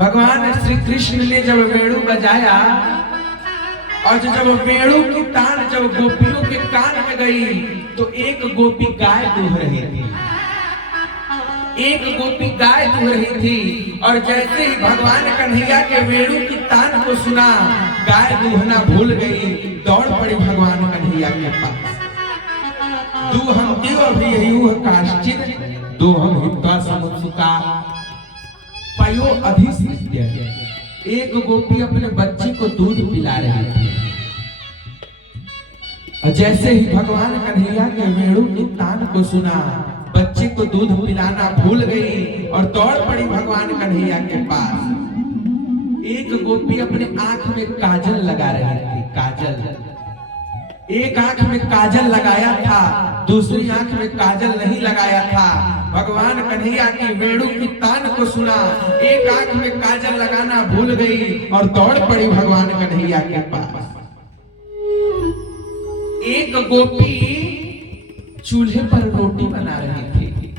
भगवान श्री कृष्ण ने जब वेणु बजाया और जब वेणु की तान जब गोपियों के कान में गई तो एक गोपी गाय दूह रही थी, एक गोपी गाय दूह रही थी। और जैसे ही भगवान कन्हैया के वेणु की तान को सुना, गाय दूहना भूल गई, दौड़ पड़ी भगवान कन्हैया के पास। दूहम देव अभियुह काश्चित दोहम हित्वा समुत्सुका पयो अधिष्ठित्य। एक गोपी अपने बच्चे को दूध पिला रही थी और जैसे ही भगवान कन्हैया के वेणु की तान को सुना, बच्चे को दूध पिलाना भूल गई और दौड़ पड़ी भगवान कन्हैया के पास। एक गोपी अपने आंख में काजल लगा रही थी, काजल। एक आंख में काजल लगाया था, दूसरी आंख में काजल नहीं लगाया था। भगवान कन्हैया की वेणु की तान को सुना, एक आंख में काजल लगाना भूल गई और दौड़ पड़ी भगवान कन्हैया के पास। एक गोपी चूल्हे पर रोटी बना रही थी,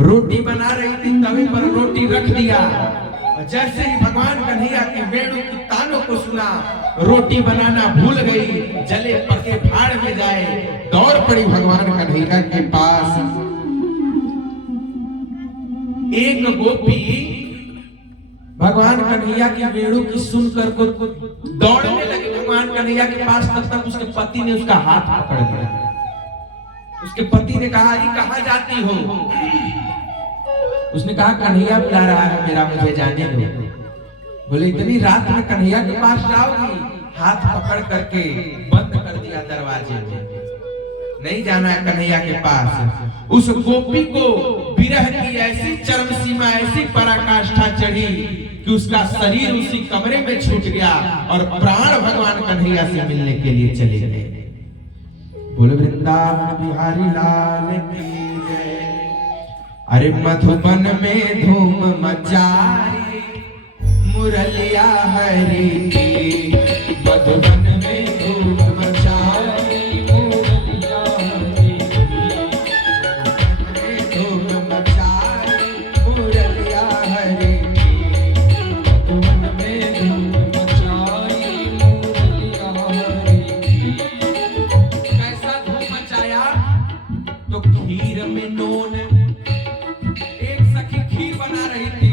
रोटी बना रही थी, तवे पर रोटी रख दिया। जैसे ही भगवान कन्हैया की वेणु की तानों को सुना, रोटी बनाना भूल गई, जले पके भाड़ में जाए, दौड़ पड़ी भगवान कन्हैया के पास। एक गोपी भगवान कन्हैया की वेणु की सुनकर को दौड़ने लगी भगवान कन्हैया के पास। तब तक उसके पति ने उसका हाथ पकड़ लिया। उसके पति ने कहा, अरे कहां जाती हो? उसने कहा, कन्हैया बुला रहा है मेरा, मुझे जाने दो। बोले, इतनी रात में कन्हैया के पास जाओगी? हाथ पकड़ करके बंद कर दिया दरवाजे में, नहीं जाना है कन्हैया के पास। उस गोपी को विरह की ऐसी चरम सीमा, ऐसी पराकाष्ठा चढ़ी कि उसका शरीर उसी कमरे में छूट गया और प्राण भगवान कन्हैया से मिलने के लिए चले गए। बोले, वृंदावन बिहारी लाल की जय। अरे मधुबन में धूम मचाई मुरलिया हरि की, मधुबन में धूम मचाई मुरलिया हरि की, धूम मचाई मुरलिया हरि की, मधुबन में धूम मचाई मुरलिया हरि की। कैसा धूम मचाया? तो खीर में नून, एक सखी खीर बना रही थी।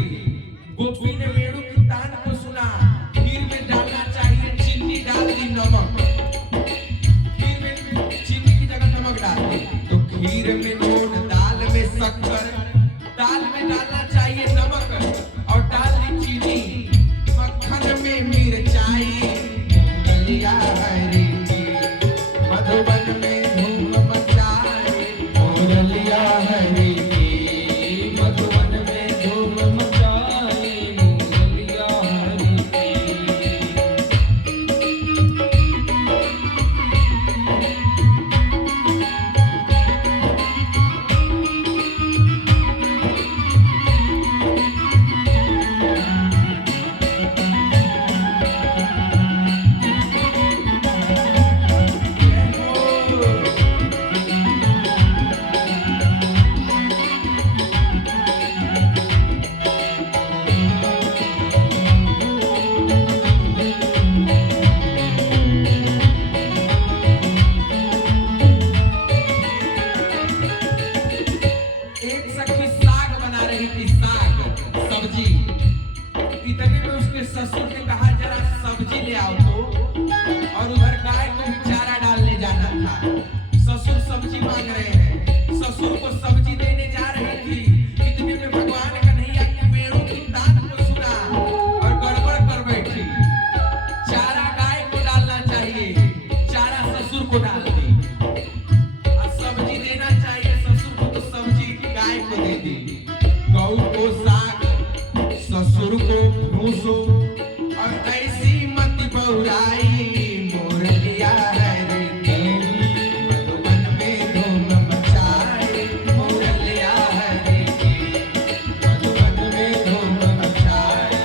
गोपी ने वेणु की तान को सुना, खीर में डालना चाहिए चीनी, डाल दी नमक। खीर में चीनी की जगह नमक डाल दी। तो खीर में नून, दाल में शक्कर, दाल में डालना चाहिए नमक और डाल दी चीनी। मक्खन में मिर्चाई मुरलिया हरि की, मधुबन में धूम मचाई मुरलिया हरि की, मधुबन में धूम मचाई मुरलिया हरि की। एक सखी साग बना रही थी, साग सब्जी। इतने में उसके ससुर ने कहा, जरा सब्जी ले आओ तो, और उधर गाय को भी चारा डालने जाना था। ससुर सब्जी मांग रहे हैं, ससुर को सब्जी देने जा रही थी। इतने में भगवान कन्हैया की वेणु की तान को सुना और गड़बड़ कर बैठी। चारा गाय को डालना चाहिए, चारा ससुर को डाल दी। सब्जी देना चाहिए ससुर को, तो सब्जी गाय को दे दी। गौ को साग, ससुर को भूसो, और ऐसी मत बहुराई मुरलिया हरि की, मधुबन में धूम मचाई मुरलिया हरि की, मधुबन में धूम मचाई।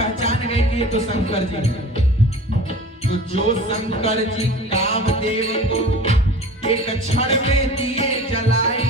पहचान गए कि ये तो शंकर जी हैं। तो जो शंकर जी कामदेव को एक क्षण में दिए जलाए,